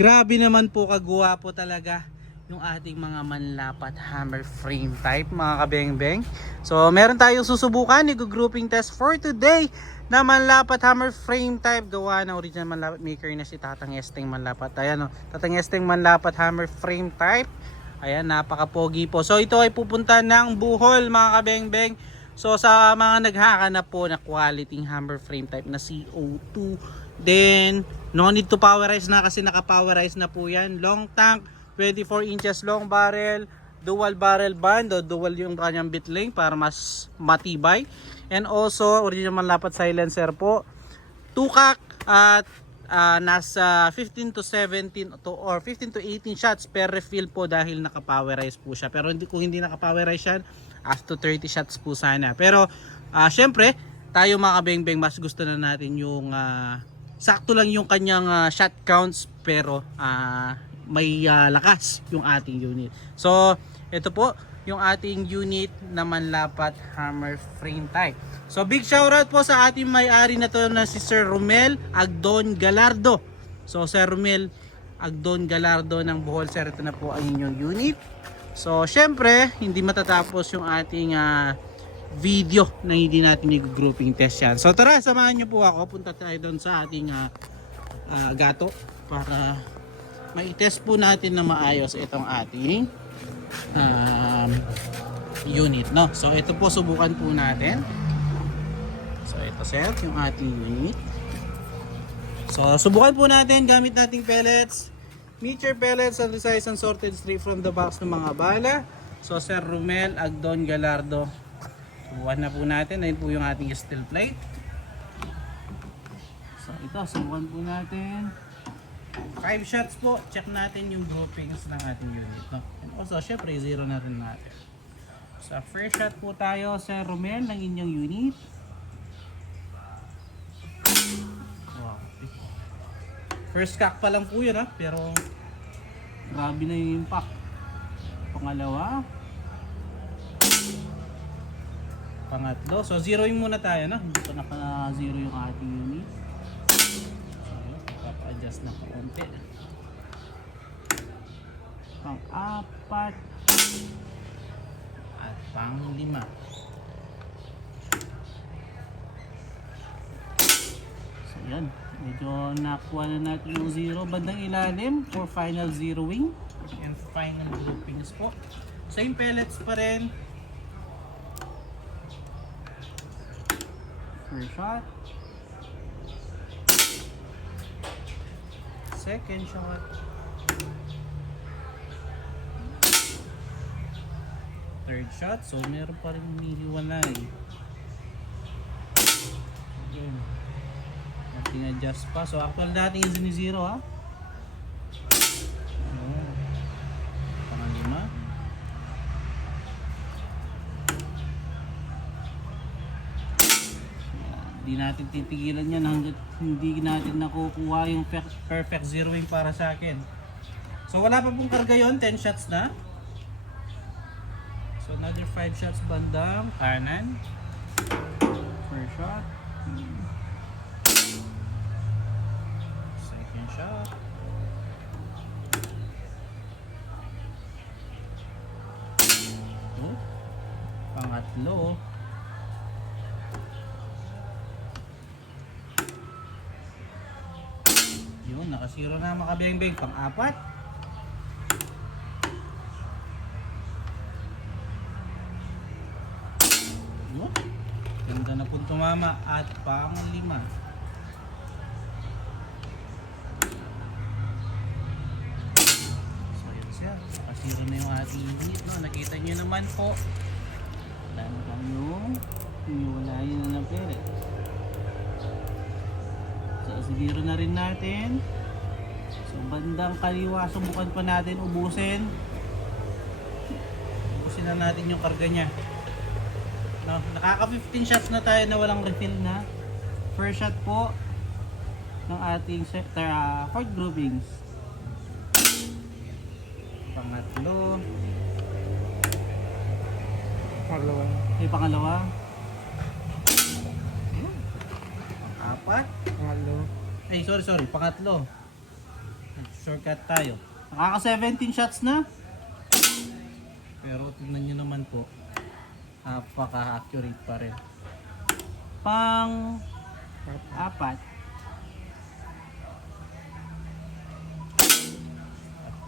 Grabe naman po, kagwapo talaga yung ating mga manlapat hammer frame type mga kabengbeng. So meron tayong susubukan, i-grouping test for today na manlapat hammer frame type gawa ng original manlapat maker na si Tatang Esteng Manlapat. Ayan o, Tatang Esteng Manlapat hammer frame type. Ayan, napaka-pogi po. So ito ay pupunta ng Bohol mga kabengbeng. So sa mga naghahanap po na quality hammer frame type na CO2, then no need to powerize na kasi naka-powerize na po yan. Long tank, 24 inches long barrel, dual barrel band o dual yung kanyang bit length para mas matibay. And also original manlapat silencer po. Tukak at nasa 15 to 17 to or 15 to 18 shots per refill po dahil naka-powerize po siya. Pero kung hindi naka-powerize yan, up to 30 shots po sana. Pero syempre, tayo mga kabengbeng, mas gusto na natin yung sakto lang yung kanyang shot counts pero may lakas yung ating unit. So, ito po yung ating unit na manlapat hammer frame type. So, big shoutout po sa ating may-ari na to na si Sir Romel Agdon Galardo. So, Sir Romel Agdon Galardo ng Bohol, Sir, ito na po ang inyong unit. So, syempre, hindi matatapos yung ating video na hindi natin i-grouping test yan. So, tara, samahan nyo po ako. Punta tayo doon sa ating gato para mai-test po natin na maayos itong ating unit, no? So ito po, subukan po natin. So ito, sir, yung ating unit. So subukan po natin gamit nating pellets, mixture pellets and size and sorted straight from the box ng mga bala. So Sir Romel Agdon Galardo, subukan na po natin. Ayun po yung ating steel plate. So ito, subukan po natin. 5 shots po, check natin yung groupings ng ating unit, no? And also, syempre, zero na rin natin. So, first shot po tayo, Sir Romel, ng inyong unit. Wow. First cock pa lang po yun, ha? Pero, grabe na yung impact. Pangalawa. Pangatlo. So, zeroing muna tayo, no? Hindi pa naka-zero yung ating unit. Adjust na konti. Pang-apat at pang-lima. So yan, medyo nakuha na natin yung zero bandang ilalim for final zeroing and final groupings po. Same pellets pa rin. First shot, second shot, third shot. So meron pa rin humihiwalay. Again, natin adjust pa. So actual natin yung zero, ha. Pangalima. Hindi natin titigilan yan hanggat hindi natin nakukuha yung perfect zeroing para sa akin. So wala pa pong karga yun, 10 shots na. So another 5 shots bandang kanan. First shot. Second shot. Oh. Pangatlo. Yun, nakasiro na mga kabengbeng. Pang-apat. Yun. Ganda na pong tumama. At pang-lima. So yun siya. Nakasiro na yung ating unit, no? Nakita nyo naman po. Wala na kang yung hiniwalayin na ng peret. So, zero na rin natin. So, bandang kaliwa, subukan pa natin ubusin. Ubusin na natin yung karga niya. No, nakaka 15 shots na tayo na walang refill na. First shot po ng ating fourth groupings. Pangatlo. Pangalawa. Pangalawa. Pang-apat. Pangatlo. Ay, sorry. Pangatlo. shortcut tayo. Nakaka 17 shots na. Pero tingnan nyo naman po, napaka-accurate pa rin. Pang 4 at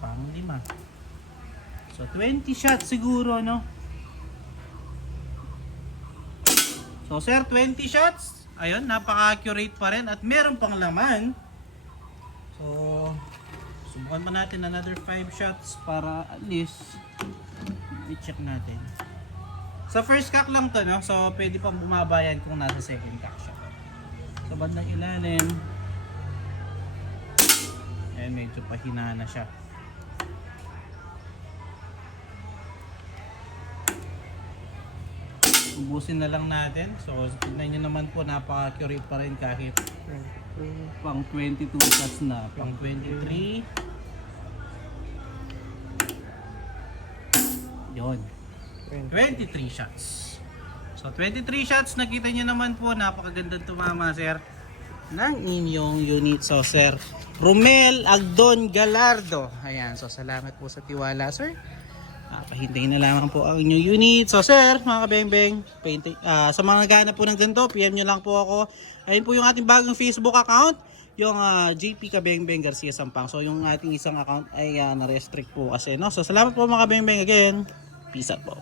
pang 5. So 20 shots siguro, no? So sir, 20 shots. Ayun, napaka-accurate pa rin at meron pang laman. So subukan pa natin another 5 shots para at least i-check natin. Sa first cock lang to, no? So pwede pang bumaba yan kung nasa second cock siya. Sa bandang ilalim, ayan, medyo pahina na siya. Ubusin na lang natin. So tignan nyo naman po, napaka-accurate pa rin kahit pang 22 shots na, pang 23. Yon, 23 shots. So 23 shots, nakita nyo naman po, napakagandang tumama sir ng inyong unit. So sir Romel Agdon Galardo, ayan, so salamat po sa tiwala sir. Pahintayin na lamang po ang inyong unit. So sir, mga kabeng-beng, sa mga naghahanap po ng ganito, PM nyo lang po ako. Ayun po yung ating bagong Facebook account, yung JP Kabeng-beng Garcia Sampang. So yung ating isang account ay na-restrict po kasi, no? So salamat po mga kabeng-beng again. Peace out po.